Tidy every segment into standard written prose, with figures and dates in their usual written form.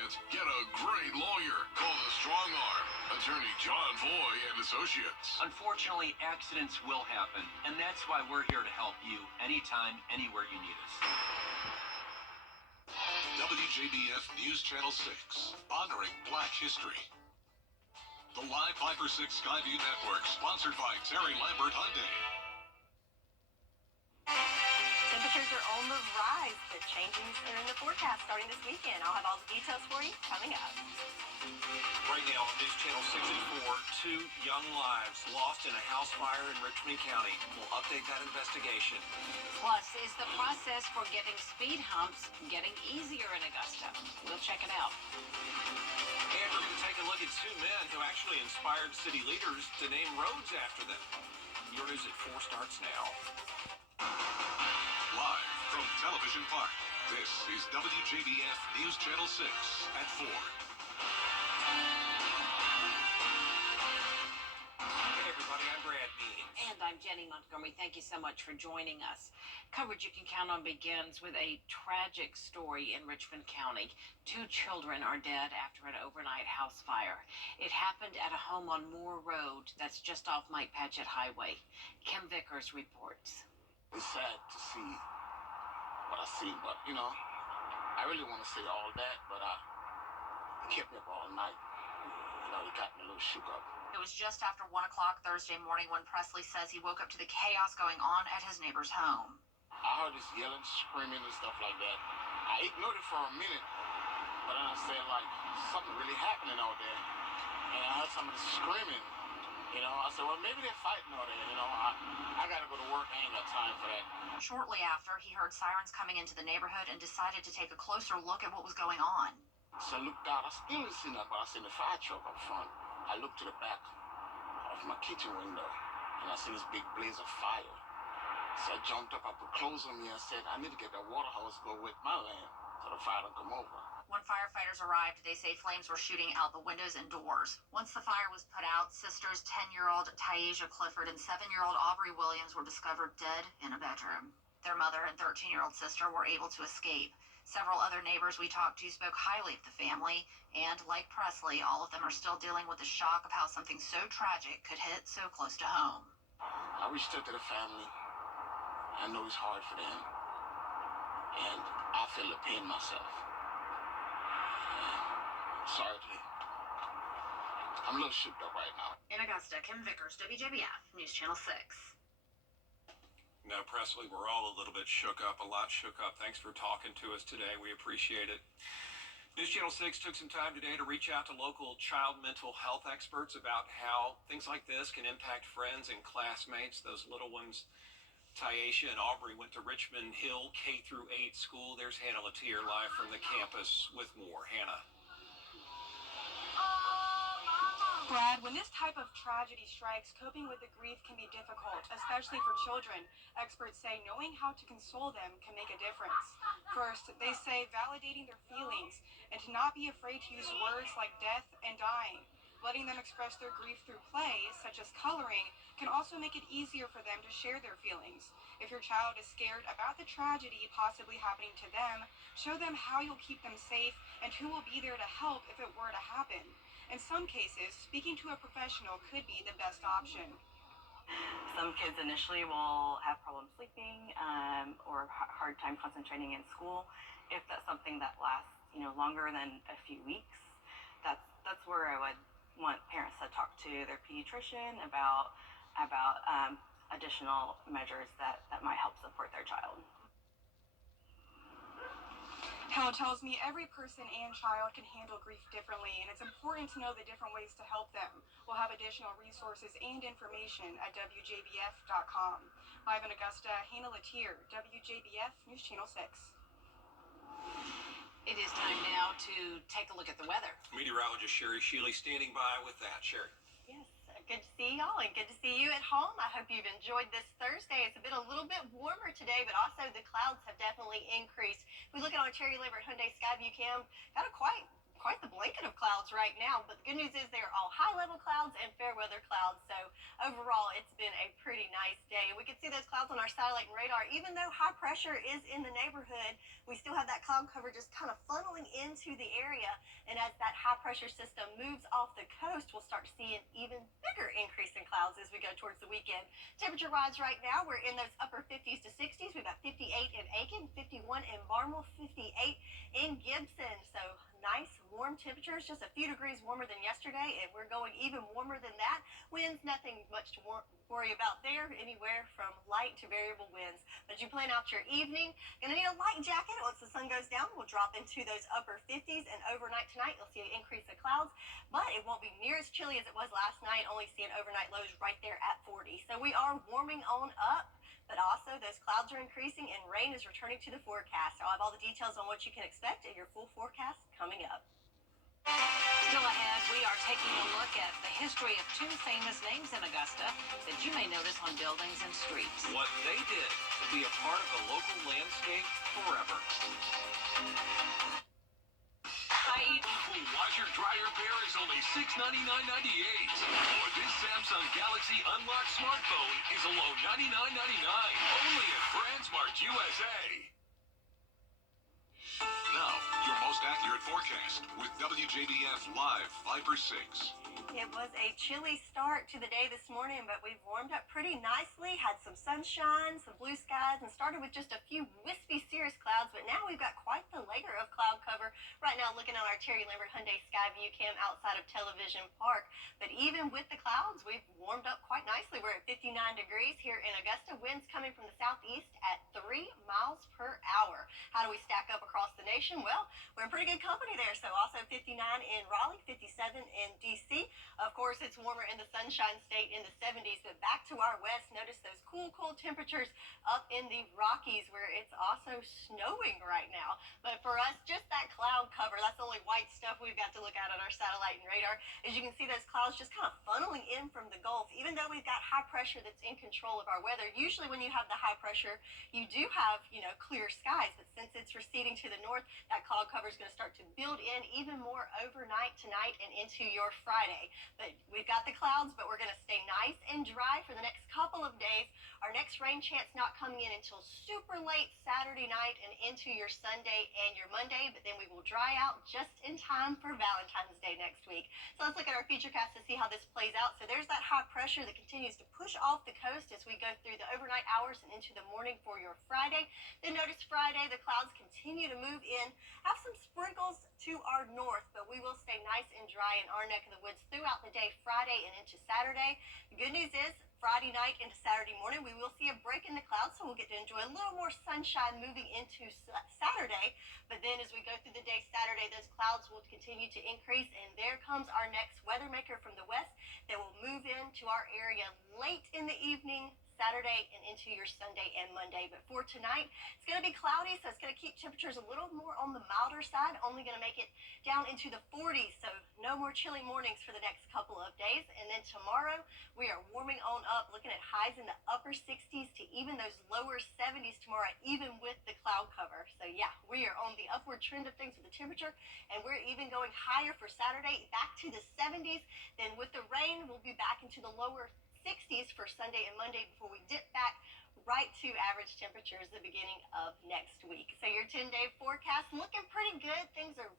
chance, get a great lawyer. Call the Strong Arm, attorney John Foy and Associates. Unfortunately, accidents will happen, and that's why we're here to help you anytime, anywhere you need us. WJBF News Channel 6, honoring Black history. The Live 5 for 6 Skyview Network, sponsored by Terry Lambert Hyundai. Temperatures are on the rise, but changing in the forecast starting this weekend. I'll have all the details for you coming up. Right now on News Channel 6 and 4, 2 young lives lost in a house fire in Richmond County. We'll update that investigation. Plus, is the process for getting speed humps getting easier in Augusta? We'll check it out. And we're going to take a look at 2 men who actually inspired city leaders to name roads after them. Your news at 4 starts now. Live from Television Park, this is WJBF News Channel 6 at 4. Hey everybody, I'm Brad Means. And I'm Jenny Montgomery. Thank you so much for joining us. Coverage you can count on begins with a tragic story in Richmond County. 2 children are dead after an overnight house fire. It happened at a home on Moore Road that's just off Mike Patchett Highway. Kim Vickers reports. It's sad to see what I see, but I really want to say all that, but it kept me up all night. It got me a little shook up. It was just after 1 o'clock Thursday morning when Presley says he woke up to the chaos going on at his neighbor's home. I heard this yelling, screaming, and stuff like that. I ignored it for a minute, but then I said, something really happening out there. And I heard somebody screaming. I said, well, maybe they're fighting out there. I got to go to work. I ain't got time for that. Shortly after, he heard sirens coming into the neighborhood and decided to take a closer look at what was going on. So I looked out. I still didn't see nothing, but I seen the fire truck up front. I looked to the back of my kitchen window, and I seen this big blaze of fire. So I jumped up. I put clothes on me. I said, I need to get that water hose, go with my lamp, so the fire don't come over. When firefighters arrived, they say flames were shooting out the windows and doors. Once the fire was put out, sisters 10-year-old Taisha Clifford and 7-year-old Aubrey Williams were discovered dead in a bedroom. Their mother and 13-year-old sister were able to escape. Several other neighbors we talked to spoke highly of the family, and like Presley, all of them are still dealing with the shock of how something so tragic could hit so close to home. I reached out to the family. I know it's hard for them, and I feel the pain myself. Sorry, I'm a little shook up right now. In Augusta, Kim Vickers, WJBF, News Channel 6. No, Presley, we're all a little bit shook up, a lot shook up. Thanks for talking to us today. We appreciate it. News Channel 6 took some time today to reach out to local child mental health experts about how things like this can impact friends and classmates. Those little ones, Taisha and Aubrey, went to Richmond Hill K-8 school. There's Hannah Latier live from the campus with more. Hannah. Brad, when this type of tragedy strikes, coping with the grief can be difficult, especially for children. Experts say knowing how to console them can make a difference. First, they say validating their feelings and to not be afraid to use words like death and dying. Letting them express their grief through play, such as coloring, can also make it easier for them to share their feelings. If your child is scared about the tragedy possibly happening to them, show them how you'll keep them safe and who will be there to help if it were to happen. In some cases, speaking to a professional could be the best option. Some kids initially will have problems sleeping or hard time concentrating in school. If that's something that lasts, longer than a few weeks, that's where I would want parents to talk to their pediatrician about additional measures that might help support their child. Hal tells me every person and child can handle grief differently, and it's important to know the different ways to help them. We'll have additional resources and information at WJBF.com. Live in Augusta, Hannah Latier, WJBF News Channel 6. It is time now to take a look at the weather. Meteorologist Sherry Shealy standing by with that. Sherry. Yes, good to see y'all and good to see you at home. I hope you've enjoyed this Thursday. It's been a little bit warmer today, but also the clouds have definitely increased. If we look at our Terry Lambert Hyundai Skyview Cam, got a quite the blanket of clouds clouds right now, but the good news is they are all high-level clouds and fair weather clouds. So overall, it's been a pretty nice day. We can see those clouds on our satellite and radar. Even though high pressure is in the neighborhood, we still have that cloud cover just kind of funneling into the area. And as that high pressure system moves off the coast, we'll start to see an even bigger increase in clouds as we go towards the weekend. Temperature-wise right now, we're in those upper 50s to 60s. We've got 58 in Aiken, 51 in Barnwell, 58 in Gibson. So nice warm temperatures, just a few degrees warmer than yesterday, and we're going even warmer than that. Winds, nothing much to worry about there, anywhere from light to variable winds. But as you plan out your evening, gonna need a light jacket. Once the sun goes down, we'll drop into those upper 50s, and overnight tonight you'll see an increase of clouds, but it won't be near as chilly as it was last night, only seeing overnight lows right there at 40. So we are warming on up, but also those clouds are increasing and rain is returning to the forecast. I'll have all the details on what you can expect in your full forecast coming up. Still ahead, we are taking a look at the history of two famous names in Augusta that you may notice on buildings and streets. What they did to be a part of the local landscape forever. Equal washer dryer pair is only $699.98. Or this Samsung Galaxy Unlock smartphone is a low $99.99. Only at BrandSmart USA. Now, your most accurate forecast with WJBF Live 5 for 6. It was a chilly start to the day this morning, but we've warmed up pretty nicely, had some sunshine, some blue skies, and started with just a few wispy cirrus clouds, but now we've got quite the layer of cloud cover. Right now, looking at our Terry Lambert Hyundai Sky View Cam outside of Television Park. But even with the clouds, we've warmed up quite nicely. We're at 59 degrees here in Augusta. Winds coming from the southeast at 3 miles per hour. How do we stack up across the nation? Well, we're in pretty good company there. So also 59 in Raleigh, 57 in D.C. Of course, it's warmer in the Sunshine State in the 70s, but back to our west, notice those cool temperatures up in the Rockies where it's also snowing right now. But for us, just that cloud cover, that's the only white stuff we've got to look at on our satellite and radar. As you can see, those clouds just kind of funneling in from the Gulf. Even though we've got high pressure that's in control of our weather, usually when you have the high pressure, you do have, clear skies. But since it's receding to the north, that cloud cover is going to start to build in even more overnight tonight and into your Friday. But we've got the clouds, but we're going to stay nice and dry for the next couple of days. Our next rain chance not coming in until super late Saturday night and into your Sunday and your Monday, but then we will dry out just in time for Valentine's Day next week. So let's look at our futurecast to see how this plays out. So there's that high pressure that continues to push off the coast as we go through the overnight hours and into the morning for your Friday. Then notice Friday, the clouds continue to move in, have some sprinkles to our north, but we will stay nice and dry in our neck of the woods throughout the day, Friday and into Saturday. The good news is Friday night into Saturday morning, we will see a break in the clouds, so we'll get to enjoy a little more sunshine moving into Saturday. But then as we go through the day Saturday, those clouds will continue to increase, and there comes our next weather maker from the west that will move into our area late in the evening, Saturday and into your Sunday and Monday. But for tonight, it's going to be cloudy, so it's going to keep temperatures a little more on the milder side, only going to make it down into the 40s, so no more chilly mornings for the next couple of days. And then tomorrow, we are warming on up, looking at highs in the upper 60s to even those lower 70s tomorrow, even with the cloud cover. So yeah, we are on the upward trend of things with the temperature, and we're even going higher for Saturday, back to the 70s. Then with the rain, we'll be back into the lower 60s for Sunday and Monday before we dip back right to average temperatures the beginning of next week. So your 10-day forecast looking pretty good. Things are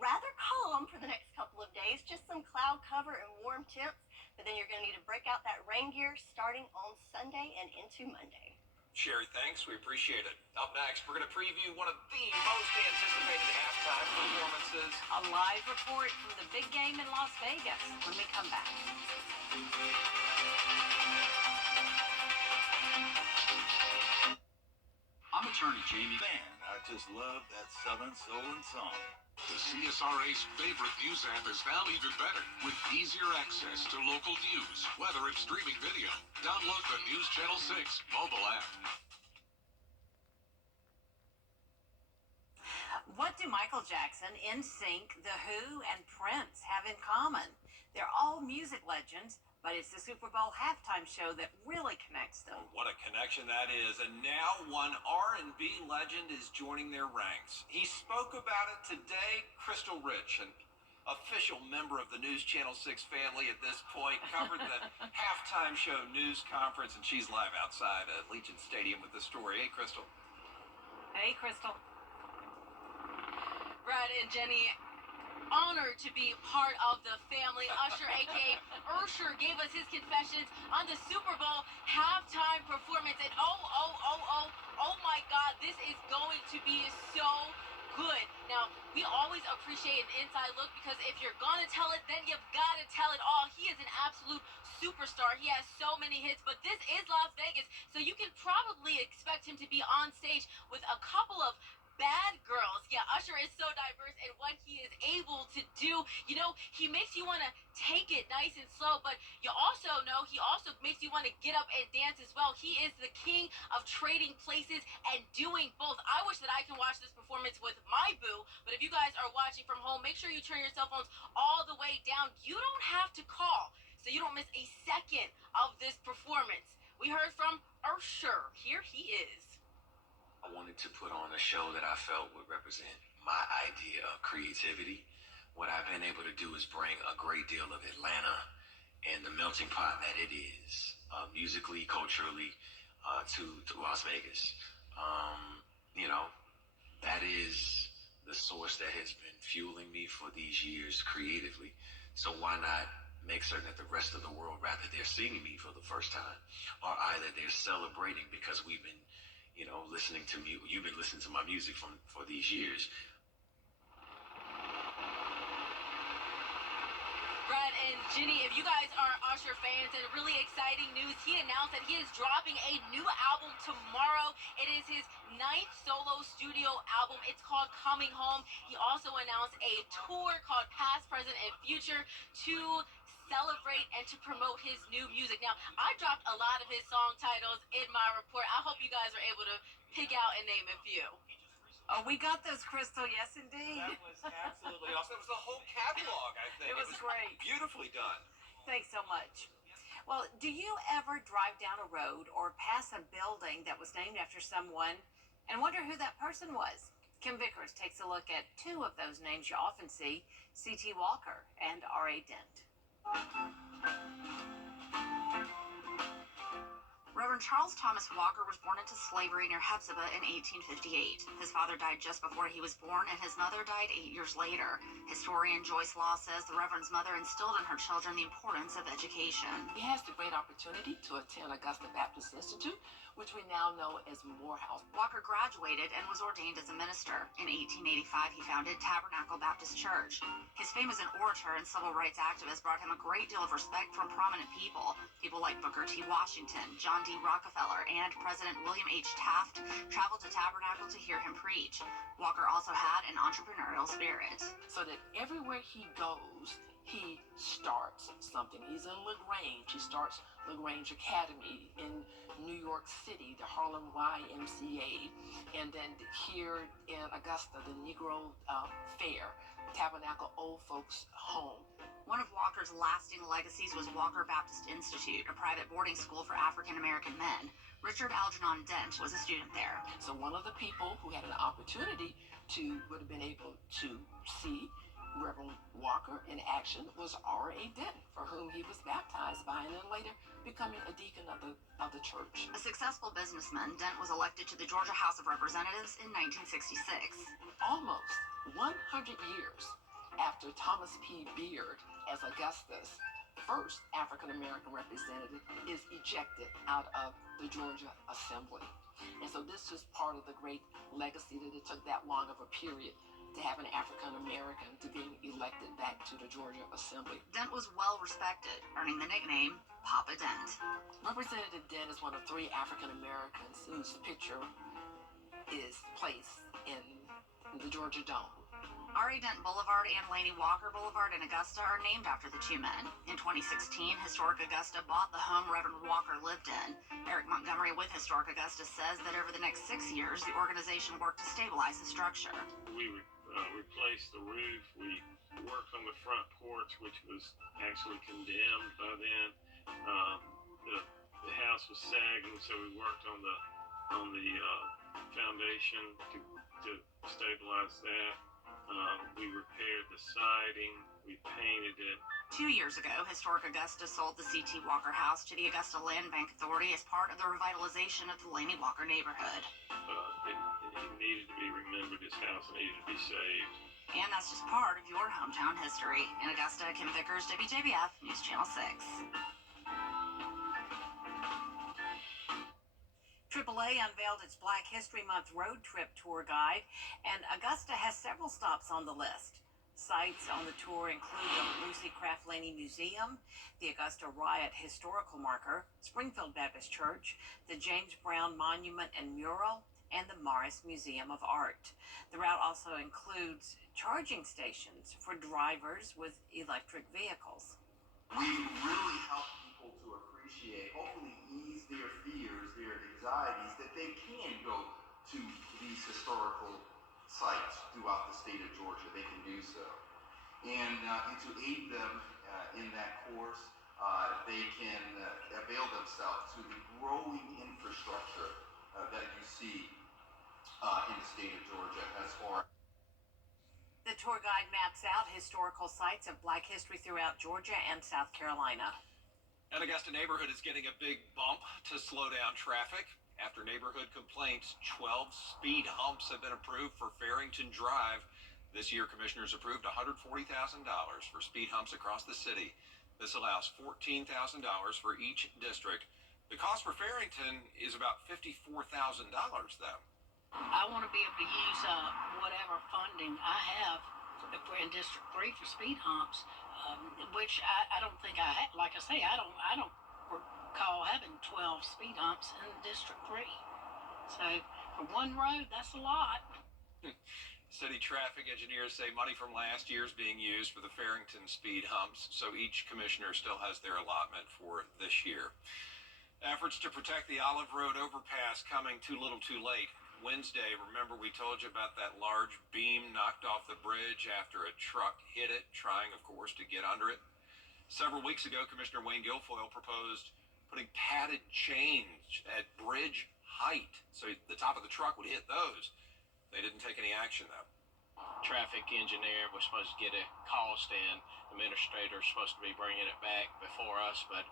rather calm for the next couple of days. Just some cloud cover and warm temps, but then you're going to need to break out that rain gear starting on Sunday and into Monday. Sherry, thanks. We appreciate it. Up next, we're going to preview one of the most anticipated halftime performances. A live report from the big game in Las Vegas when we come back. I'm attorney Jamie. Man, I just love that Southern soul and song. The CSRA's favorite news app is now even better with easier access to local news, weather, and streaming video. Download the News Channel 6 mobile app. What do Michael Jackson, NSYNC, The Who, and Prince have in common? They're all music legends, but it's the Super Bowl halftime show that really connects them. What a connection that is. And now one R&B legend is joining their ranks. He spoke about it today, Crystal Rich. And official member of the News Channel 6 family at this point, covered the halftime show news conference, and she's live outside Legion Stadium with the story. Hey, Crystal. Hey, Crystal. Brad and Jenny, honored to be part of the family. Usher, a.k.a. Ursher, gave us his confessions on the Super Bowl halftime performance. And oh my God, this is going to be so good. Now, we always appreciate an inside look because if you're going to tell it, then you've got to tell it all. He is an absolute superstar. He has so many hits, but this is Las Vegas, so you can probably expect him to be on stage with a couple of bad girls. Yeah, Usher is so diverse in what he is able to do. You know, he makes you want to take it nice and slow, but you also know he also makes you want to get up and dance as well. He is the king of trading places and doing both. I wish that I can watch this performance with my boo, but if you guys are watching from home, make sure you turn your cell phones all the way down. You don't have to call, so you don't miss a second of this performance. We heard from Usher. Here he is. I wanted to put on a show that I felt would represent my idea of creativity. What I've been able to do is bring a great deal of Atlanta and the melting pot that it is, musically, culturally, to Las Vegas. You know, that is the source that has been fueling me for these years creatively. So why not make certain that the rest of the world, rather they're seeing me for the first time, or either they're celebrating because we've been, listening to me. You've been listening to my music for these years. Brad and Jenny, if you guys are Usher fans, and really exciting news, he announced that he is dropping a new album tomorrow. It is his 9th solo studio album. It's called Coming Home. He also announced a tour called Past, Present, and Future to celebrate and to promote his new music. Now, I dropped a lot of his song titles in my report. I hope you guys are able to pick out and name a few. Oh, we got those, Crystal. Yes, indeed. That was absolutely awesome. It was the whole catalog, I think. It was great. Beautifully done. Thanks so much. Well, do you ever drive down a road or pass a building that was named after someone and wonder who that person was? Kim Vickers takes a look at two of those names you often see, C.T. Walker and R.A. Dent. Reverend Charles Thomas Walker was born into slavery near Hepzibah in 1858. His father died just before he was born, and his mother died 8 years later. Historian Joyce Law says the Reverend's mother instilled in her children the importance of education. He has the great opportunity to attend Augusta Baptist Institute, which we now know as Morehouse. Walker graduated and was ordained as a minister. In 1885, he founded Tabernacle Baptist Church. His fame as an orator and civil rights activist brought him a great deal of respect from prominent people. People like Booker T. Washington, John D. Rockefeller, and President William H. Taft traveled to Tabernacle to hear him preach. Walker also had an entrepreneurial spirit. So that everywhere he goes, he starts something. He's in LaGrange. He starts LaGrange Academy in New York City, the Harlem YMCA, and then here in Augusta, the Negro Fair, Tabernacle Old Folks Home. One of Walker's lasting legacies was Walker Baptist Institute, a private boarding school for African American men. Richard Algernon Dent was a student there. So one of the people who had an opportunity to would have been able to see Reverend Walker in action was R.A. Dent, for whom he was baptized by and then later becoming a deacon of the church. A successful businessman, Dent was elected to the Georgia House of Representatives in 1966. Almost 100 years after Thomas P. Beard, as Augusta's first African-American representative, is ejected out of the Georgia Assembly. And so this is part of the great legacy that it took that long of a period to have an African-American to being elected back to the Georgia Assembly. Dent was well respected, earning the nickname Papa Dent. Representative Dent is one of 3 African-Americans whose picture is placed in the Georgia Dome. R.A. Dent Boulevard and Laney Walker Boulevard in Augusta are named after the two men. In 2016, Historic Augusta bought the home Reverend Walker lived in. Eric Montgomery with Historic Augusta says that over the next 6 years, the organization worked to stabilize the structure. We replaced the roof. We worked on the front porch, which was actually condemned by then. The house was sagging, so we worked on the foundation to stabilize that. We repaired the siding. We painted it. 2 years ago, Historic Augusta sold the C.T. Walker House to the Augusta Land Bank Authority as part of the revitalization of the Laney Walker neighborhood. It needed to be remembered. This house needed to be saved. And that's just part of your hometown history. In Augusta, Kim Vickers, WJBF, News Channel 6. AAA unveiled its Black History Month road trip tour guide, and Augusta has several stops on the list. Sites on the tour include the Lucy Craft Laney Museum, the Augusta Riot Historical Marker, Springfield Baptist Church, the James Brown Monument and Mural, and the Morris Museum of Art. The route also includes charging stations for drivers with electric vehicles. We really help people to appreciate, hopefully ease their fears, their anxieties, that they can go to these historical sites throughout the state of Georgia. They can do so. And to aid them in that course, they can avail themselves to the growing infrastructure that you see in the state of Georgia as far. The tour guide maps out historical sites of Black history throughout Georgia and South Carolina. An Augusta neighborhood is getting a big bump to slow down traffic. After neighborhood complaints, 12 speed humps have been approved for Farrington Drive. This year, commissioners approved $140,000 for speed humps across the city. This allows $14,000 for each district. The cost for Farrington is about $54,000, though. I want to be able to use whatever funding I have if we're in District 3 for speed humps, which I don't think I have. Like I say, I don't recall having 12 speed humps in District 3. So for one road, that's a lot. City traffic engineers say money from last year is being used for the Farrington speed humps, so each commissioner still has their allotment for this year. Efforts to protect the Olive Road overpass coming too little too late. Wednesday, remember we told you about that large beam knocked off the bridge after a truck hit it, trying, of course, to get under it. Several weeks ago, Commissioner Wayne Guilfoyle proposed putting padded chains at bridge height so the top of the truck would hit those. They didn't take any action, though. Traffic engineer was supposed to get a cost, and the administrator is supposed to be bringing it back before us, but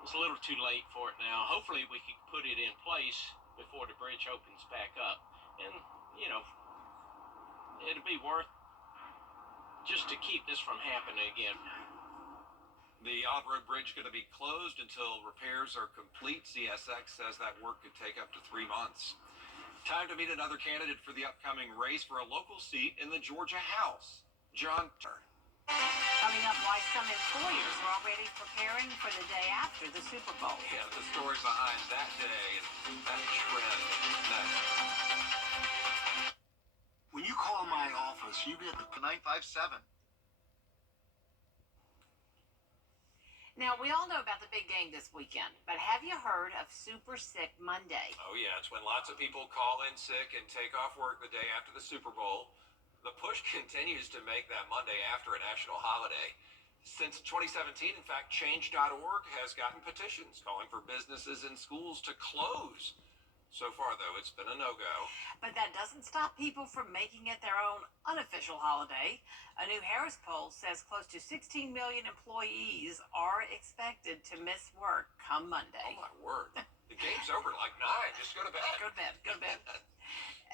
it's a little too late for it now. Hopefully we can put it in place before the bridge opens back up, and it'd be worth just to keep this from happening again. The Olive Road Bridge is going to be closed until repairs are complete. CSX says that work could take up to 3 months. Time to meet another candidate for the upcoming race for a local seat in the Georgia House. John Turner. Coming up, why some employers are already preparing for the day after the Super Bowl. Yeah, the story behind that day and that trend next. When you call my office, you get the 957. Now, we all know about the big game this weekend, but have you heard of Super Sick Monday? Oh, yeah, it's when lots of people call in sick and take off work the day after the Super Bowl. The push continues to make that Monday after a national holiday. Since 2017, in fact, Change.org has gotten petitions calling for businesses and schools to close. So far, though, it's been a no-go. But that doesn't stop people from making it their own unofficial holiday. A new Harris poll says close to 16 million employees are expected to miss work come Monday. Oh, my word. The game's over at like 9. Just go to bed. Go to bed. Go to bed.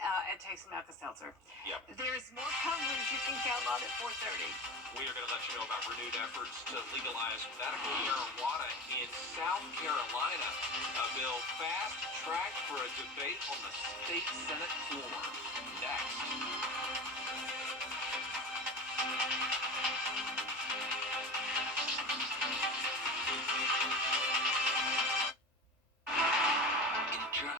And take some Alka-Seltzer. Yep. There's more coverage you can count on at 4:30. We are going to let you know about renewed efforts to legalize medical marijuana in South Carolina. A bill fast-tracked for a debate on the state Senate floor. Next.